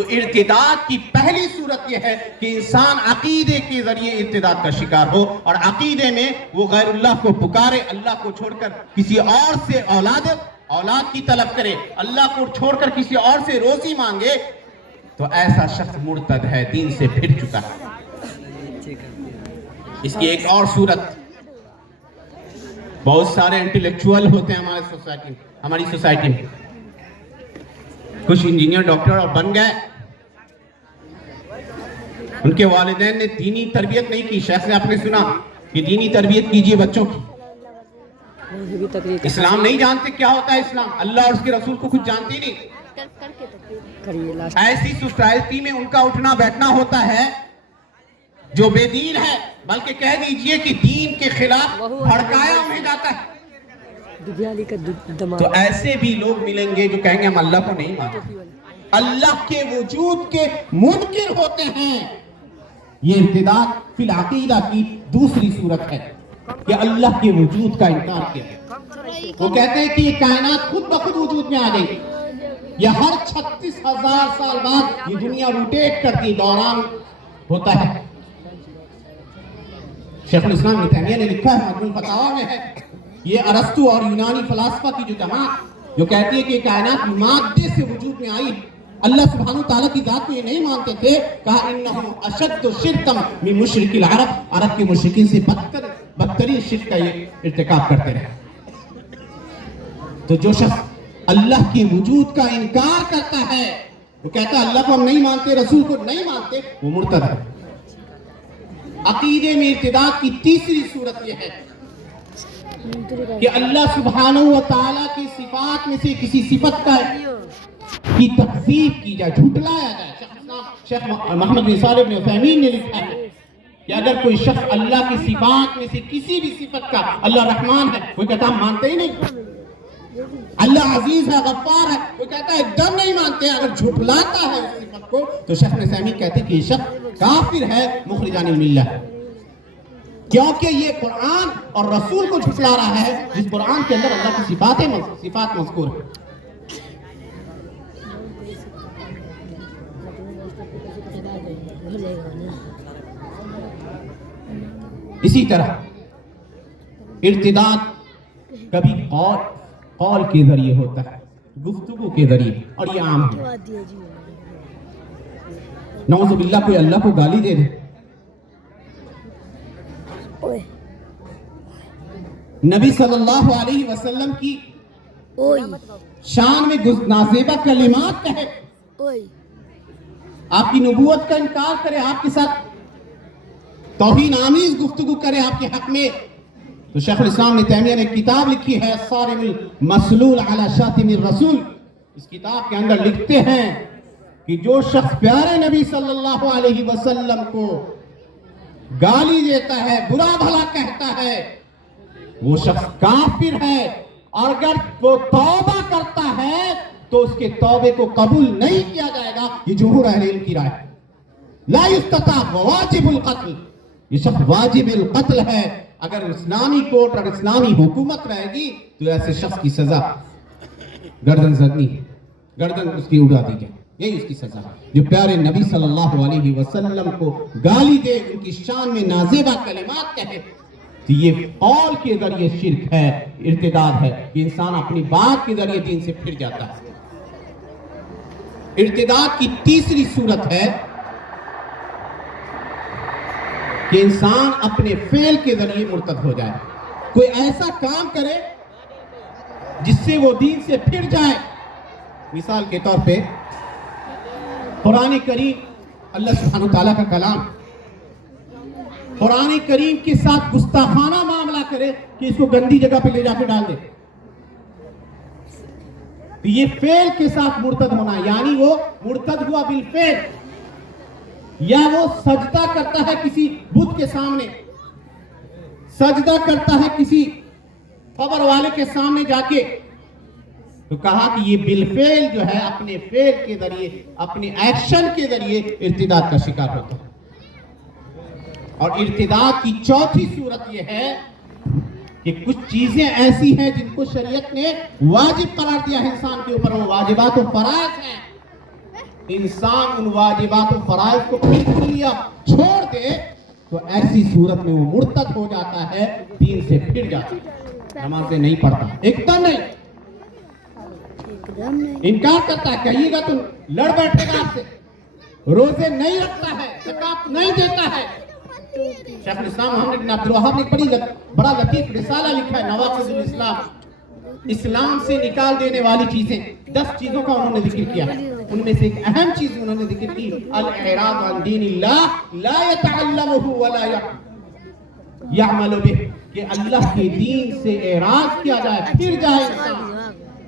تو ارتداد کی پہلی صورت یہ ہے کہ انسان عقیدے کے ذریعے ارتداد کا شکار ہو، اور عقیدے میں وہ غیر اللہ کو پکارے، اللہ کو چھوڑ کر کسی اور سے اولاد کی طلب کرے، اللہ کو چھوڑ کر کسی اور سے روزی مانگے، تو ایسا شخص مرتد ہے، دین سے پھر چکا ہے۔ اس کی ایک اور صورت، بہت سارے انٹلیکچوئل ہوتے ہیں ہماری سوسائٹی میں، کچھ انجینئر ڈاکٹر اور بن گئے، ان کے والدین نے دینی تربیت نہیں کی۔ شیخ نے آپ نے سنا کہ دینی تربیت کیجئے بچوں کی، اسلام نہیں جانتے کیا ہوتا ہے اسلام، اللہ اور اس کے رسول کو کچھ جانتے ہی نہیں۔ ایسی سوسائٹی میں ان کا اٹھنا بیٹھنا ہوتا ہے جو بے دین ہے، بلکہ کہہ دیجئے کہ دین کے خلاف بھڑکایا انہیں جاتا ہے۔ تو ایسے بھی لوگ ملیں گے جو کہیں گے ہم اللہ کو نہیں مانتے، اللہ کے وجود کے منکر ہوتے ہیں۔ یہ ارتداد فی العقیدہ کی دوسری صورت ہے کہ اللہ کے وجود کا انکار کیا ہے۔ وہ کہتے ہیں کہ یہ کائنات خود بخود وجود میں آ گئی، یا ہر 36,000 سال بعد یہ دنیا روٹیٹ کرتی، دوران ہوتا ہے۔ شیخ الاسلام ابن تیمیہ نے لکھا ہے، مجموع الفتاوی میں ہے، یہ ارسطو اور یونانی فلاسفہ کی جو جماعت جو کہتی ہے کہ یہ کائنات مادے سے وجود میں آئی، اللہ سبحانہ وتعالیٰ کی ذات کو یہ نہیں مانتے تھے، کہا انہم اشد شرکا من مشرک العرب، عرب کے مشرکین سے بدترین شرک کا یہ ارتکاب کرتے رہے۔ تو جو شخص اللہ کے وجود کا انکار کرتا ہے، وہ کہتا ہے اللہ کو ہم نہیں مانتے، رسول کو نہیں مانتے، وہ مرتد ہے۔ عقیدے میں ارتداد کی تیسری صورت یہ ہے کہ اللہ سبحانہ وتعالیٰ کی صفات میں سے کسی صفت کی تکذیب کی جائے، جھٹلایا جائے۔ شیخ محمد بن صالح بن عثیمین نے لکھا ہے کہ اگر کوئی شخص اللہ کی صفات میں سے کسی بھی صفت کا، اللہ رحمان ہے، وہ کہتا ہم مانتے ہی نہیں، اللہ عزیز ہے، غفار ہے، وہ کہتا ہے ایک دم نہیں مانتے، اگر جھٹلاتا ہے اس صفت کو تو شیخ عثیمین کہتے ہیں کہ یہ شخص کافر ہے، مخرج عن الملہ، کیونکہ یہ قرآن اور رسول کو جھٹلا رہا ہے جس قرآن کے اندر اللہ کی صفات مذکور ہے۔ اسی طرح ارتداد کبھی قول کے ذریعے ہوتا ہے، گفتگو کے ذریعے، اور یہ عام ہے۔ نعوذ باللہ کوئی اللہ کو گالی دے دے، نبی صلی اللہ علیہ وسلم کی شان میں نازیبہ کلمات کہے، آپ کی نبوت کا انکار کرے، آپ کے ساتھ توہین آمیز گفتگو کرے آپ کے حق میں، تو شیخ الاسلام ابن تیمیہ نے کتاب لکھی ہے الصارم المسلول علی شاتم الرسول۔ اس کتاب کے اندر لکھتے ہیں کہ جو شخص پیارے نبی صلی اللہ علیہ وسلم کو گالی دیتا ہے، برا بھلا کہتا ہے، وہ شخص کافر ہے، اور اگر وہ توبہ کرتا ہے تو اس کے توبے کو قبول نہیں کیا جائے گا۔ یہ جمہور اہل علم کی رائے ہے۔ لا یستتاب واجب القتل، یہ شخص واجب القتل ہے۔ اگر اسلامی کورٹ اور اسلامی حکومت رہے گی تو ایسے شخص کی سزا گردن زدنی ہے، گردن اس کی اڑا دی جائے، یہی اس کی سزا ہے۔ جو پیارے نبی صلی اللہ علیہ وسلم کو گالی دے، ان کی شان میں نازیبہ کلمات کہے، تو یہ قول کے ذریعے شرک ہے، ارتداد ہے، یہ انسان اپنی بات کے ذریعے دین سے پھر جاتا ہے۔ ارتداد کی تیسری صورت ہے کہ انسان اپنے فعل کے ذریعے مرتد ہو جائے، کوئی ایسا کام کرے جس سے وہ دین سے پھر جائے۔ مثال کے طور پہ قرآن کریم، اللہ سبحانہ وتعالیٰ کا کلام، قرآن کریم کے ساتھ گستاخانہ معاملہ کرے کہ اس کو گندی جگہ پہ لے جا کے ڈال دے، تو یہ فعل کے ساتھ مرتد ہونا، یعنی وہ مرتد ہوا بالفعل۔ یا وہ سجدہ کرتا ہے کسی بت کے سامنے، سجدہ کرتا ہے کسی قبر والے کے سامنے جا کے، تو کہا کہ یہ بالفعل جو ہے اپنے فعل کے ذریعے، اپنے ایکشن کے ذریعے ارتداد کا شکار ہوتا ہے۔ اور ارتداد کی چوتھی صورت یہ ہے کہ کچھ چیزیں ایسی ہیں جن کو شریعت نے واجب قرار دیا ہے انسان کے اوپر، وہ واجبات و فرائض ہیں، इंसान उन वाजिबात और फराइज को बिल्कुल छोड़ दे तो ऐसी सूरत में वो मुर्तद हो जाता है, दीन से फिर जाता है, नमाज़ें नहीं पढ़ता, एकदम नहीं, इनकार करता है। कहिएगा तो लड़ बैठेगा आपसे, रोजे नहीं रखता है, ज़कात नहीं देता है। शेखुल इस्लाम मोहम्मद बिन अब्दुल वहाब ने बड़ा लतीफ रिसाला लिखा है, नवाक़िज़ुल इस्लाम। इस्लाम से निकाल देने वाली चीजें 10 चीजों का उन्होंने जिक्र किया है। उनमें से एक अहम चीज उन्होंने जिक्र की, अल-इराद अन दीनिल्लाह ला यतअल्लमुहु वला यअमलु बिह, कि अल्लाह के दीन से एराज किया जाए, फिर जाए इंसान,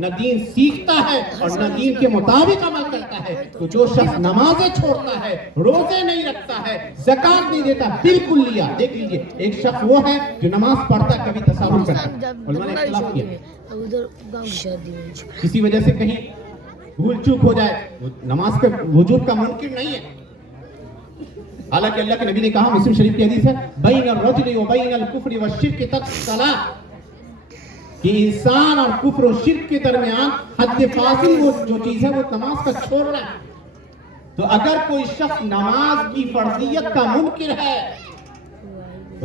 न दीन सीखता है और न दीन के मुताबिक अमल करता है। तो जो शख्स नमाजें छोड़ता है, रोजे नहीं रखता है, ज़कात नहीं देता, बिल्कुल लिया। देख लीजिए, एक शख्स वो है जो नमाज पढ़ता है, कभी तसाहुल करता है, उलमा ने इख्तिलाफ किया, किसी वजह से कहीं भूल चूक हो जाए, नमाज के वजूब का मुमकिन नहीं है। हालांकि अल्लाह के नबी ने कहा, मुस्लिम शरीफ की हदीस है, बैनल रजुली व बैनल कुफ्रि व शिर्क तक सलाह, कि इंसान और कुफ्र और शिर्क के दरमियान हद फासिल वो जो चीज है वो नमाज का छोड़ना है। तो अगर कोई शख्स नमाज की फर्जियत का मुनकिर है,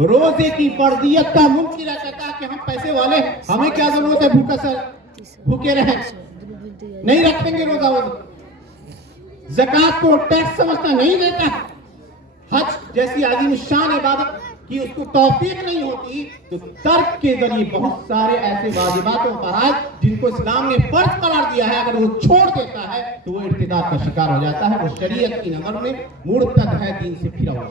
रोजे की फर्जियत का मुनकिर है, कहता है कि हम पैसे वाले हैं, हमें क्या जरूरत है भूखा सर भूखे रहे, नहीं रखेंगे रोजा, वो ज़कात को टैक्स समझता नहीं देता, हज जैसी आज़ीम शान इबादत कि उसको तौफीक नहीं होती, तो तर्क के जरिए बहुत सारे ऐसे वाजिबात और फराइज जिनको इस्लाम ने फर्ज करार दिया है, अगर वो छोड़ देता है तो वो इर्तिदाद का शिकार हो जाता है, वो शरीयत की नजर में मुर्तद है, दीन से फिरा हुआ।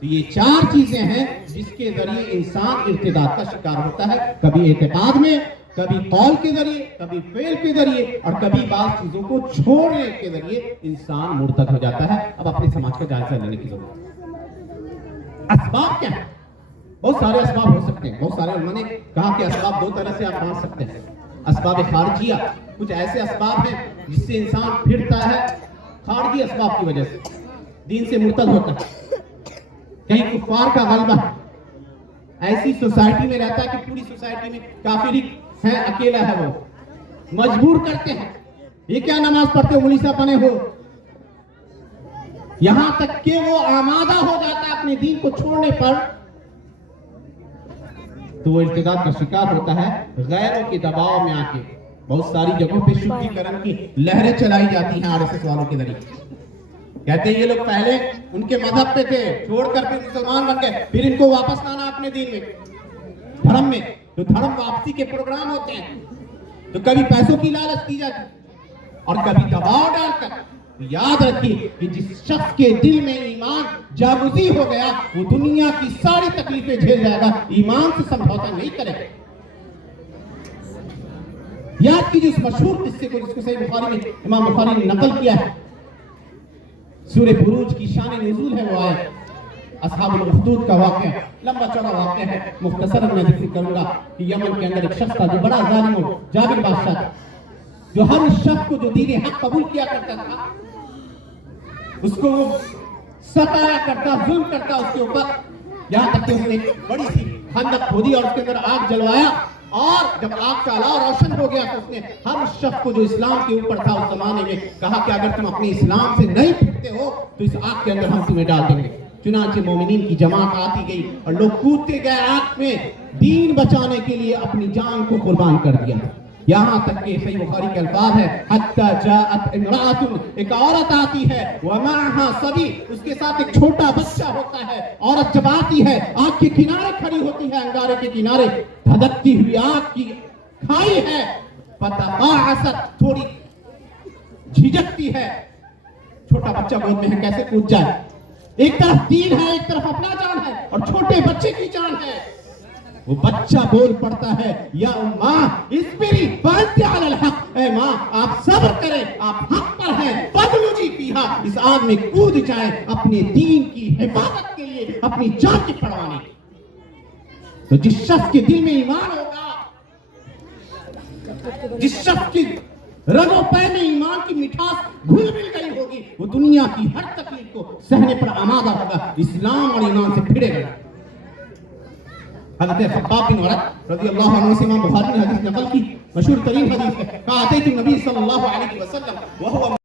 तो ये 4 चीजें हैं जिसके जरिए इंसान इर्तिदाद का शिकार होता है, कभी एतकाद में, कभी कौल के जरिए, कभी फेल के जरिए, और कभी बाज़ चीजों को छोड़ने के जरिए इंसान मुर्तद हो जाता है। अब अपने समाज का जायजा लेने की जरूरत है। असबाब क्या है? बहुत सारे असबाब हो सकते हैं। बहुत सारे उन्होंने कहा कि असबाब 2 तरह से आप बांट सकते हैं। असबाब खारजिया, कुछ ऐसे असबाब हैं जिससे इंसान फिरता है खारजी असबाब की वजह से, दीन से मुर्तद होता है। कहीं कुफार का गलबा, ऐसी सोसाइटी में रहता है कि पूरी सोसाइटी में काफिरी है, अकेला है, वो मजबूर करते हैं, ये क्या नमाज पढ़ते हो, मुलीसा बने हो, यहां तक कि वो आमादा हो जाता है अपने दीन को छोड़ने पर, तो वो इर्तिदाद का शिकार होता है। गैरों के दबाव में आके बहुत सारी जगहों पे शुद्धिकरण की लहरें चलाई जाती हैं आरएसएस वालों के जरिए। कहते हैं ये लोग पहले उनके मजहब पे थे, छोड़कर फिर मुसलमान बन गए, फिर इनको वापस लाना अपने दीन में, धर्म में। तो धर्म वापसी के प्रोग्राम होते हैं, तो कभी पैसों की लालच दी जाती और कभी दबाव डालकर। याद रखिए कि जिस शख्स के दिल में ईमान जागुजी हो गया, वो दुनिया की सारी तकलीफें झेल जाएगा, ईमान से समझौता नहीं करेगा। याद कीजिए उस मशहूर किस्से को जिसको सही बुखारी में इमाम बुखारी ने नकल किया है। सूरह बुरूज की शान नुज़ूल है वो आयत, असहाबुल उखदूद का वाक़या, लंबा चौड़ा वाक़या है, मुख्तसर में जिक्र करूंगा कि यमन के अंदर एक शख्स था जो बड़ा जालिम और जाबिर बादशाह था, जो हर उस शख्स को जो दीन हक कबूल किया करता था उसको वो सताया करता, जुल्म करता उसके ऊपर, यहाँ तक कि उसने बड़ी सी खंदक खोदी और उसके अंदर आग जलवाया, और जब आग का अलाव रोशन हो गया तो उसने हर उस शख्स को जो इस्लाम के ऊपर था उस जमाने में कहा कि अगर तुम अपने इस्लाम से नहीं फिरते हो तो इस आग के अंदर हम तुम्हें डाल देंगे। चुनांचे मोमिनीन की जमात आती गई और लोग कूदते गए आग में, दीन बचाने के लिए अपनी जान को कुर्बान कर दिया। यहाँ तक कि सही बुखारी के अल्फाज है, हत्ता जाअत इम्राअतुन, एक औरत आती है, वमाहा सभी, उसके साथ एक छोटा बच्चा होता है। औरत जब आती है, आग के किनारे खड़ी होती है, अंगारे के किनारे, धधकती हुई आग की खाई है, फतक़ाअसत, थोड़ी झिझकती है, छोटा बच्चा गोद में है, कैसे कूद जाए। एक तरफ दीन है, एक तरफ अपना जान है, और छोटे बच्चे की जान है। वो बच्चा बोल पड़ता है, या उम्मा इस्बिरी फअंति अलल हक, ऐ माँ आप सब्र करें, आप हक पर हैं, फदलुजी फीहा, इस आग में कूद जाएं अपने दीन की हिफाजत के लिए, अपनी जान की परवाह नहीं। तो जिस शख्स के दिल में ईमान होगा, जिस शख्स की रगों पैर में ईमान की मिठास घुल मिल गई होगी, वो दुनिया की हर तकलीफ को सहने पर आमादा होगा, इस्लाम और ईमान से भिड़ेगा। हज़रत खब्बाब बिन अरत रज़ियल्लाहु अन्हु से इमाम बुखारी ने हदीस नकल की, मशहूर तरीन हदीस है, कहा आते थे नबी सल्लल्लाहु अलैहि वसल्लम वहुवा